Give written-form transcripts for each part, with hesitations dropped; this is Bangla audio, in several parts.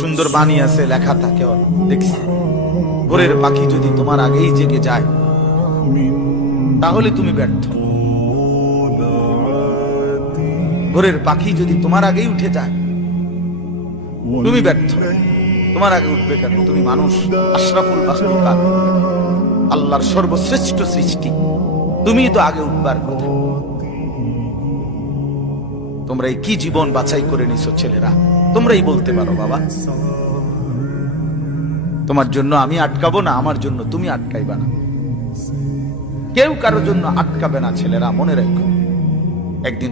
সুন্দর বাণী আছে, লেখা থাকে, দেখছি ভোরের পাখি যদি তোমার আগেই জেগে যায় তাহলে তুমি ব্যর্থ। ভোরের পাখি যদি তোমার আগেই উঠে যায় তুমি ব্যর্থ। তোমার আগে উঠবে কেন? তুমি মানুষ, আশরাফুল মাখলুকাত, আল্লাহর সর্বশ্রেষ্ঠ সৃষ্টি, তুমি তো আগে উঠবার কথা। তোমরা এই কি জীবন বাছাই করে নিছো ছেলেরা, তোমরাই বলতে পারো বাবা। তোমার জন্য আমি আটকাবো না, আমার জন্য তুমি আটকাইবা না। কেউ কারোর জন্য আটকাবে না ছেলেরা, মনে রাখো। একদিন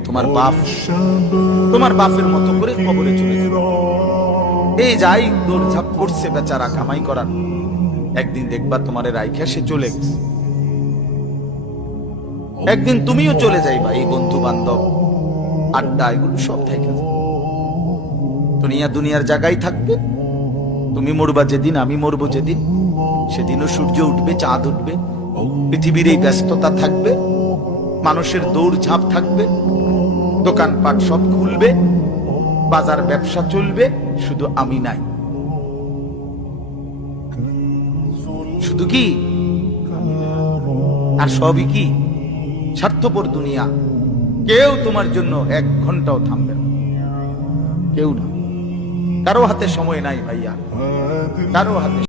তোমার বাপের মতো করে কবরে চলে যাবে। এই যাই দৌড়ঝাঁপ করছে বেচারা কামাই করার, একদিন দেখবা তোমার রাইখা সে চলে গেছে। একদিন তুমিও চলে যাইবা। এই বন্ধু বান্ধব আড্ডা এগুলো সব থেকে দুনিয়ার জায়গায় থাকবে। তুমি মরবা যেদিন, আমি মরবো যেদিন, সেদিনও সূর্য উঠবে, চাঁদ উঠবে, পৃথিবীর এই ব্যস্ততা থাকবে, মানুষের দৌড়ঝাঁপ থাকবে, দোকানপাট সব খুলবে, বাজার ব্যবসা চলবে, শুধু আমি নাই। শুধু কি আর সবই কি স্বার্থপর দুনিয়া। কেউ তোমার জন্য 1 ঘন্টাও থামবে না, কেউ না। কারো হাতে সময় নাই ভাইয়া, কারো হাতে।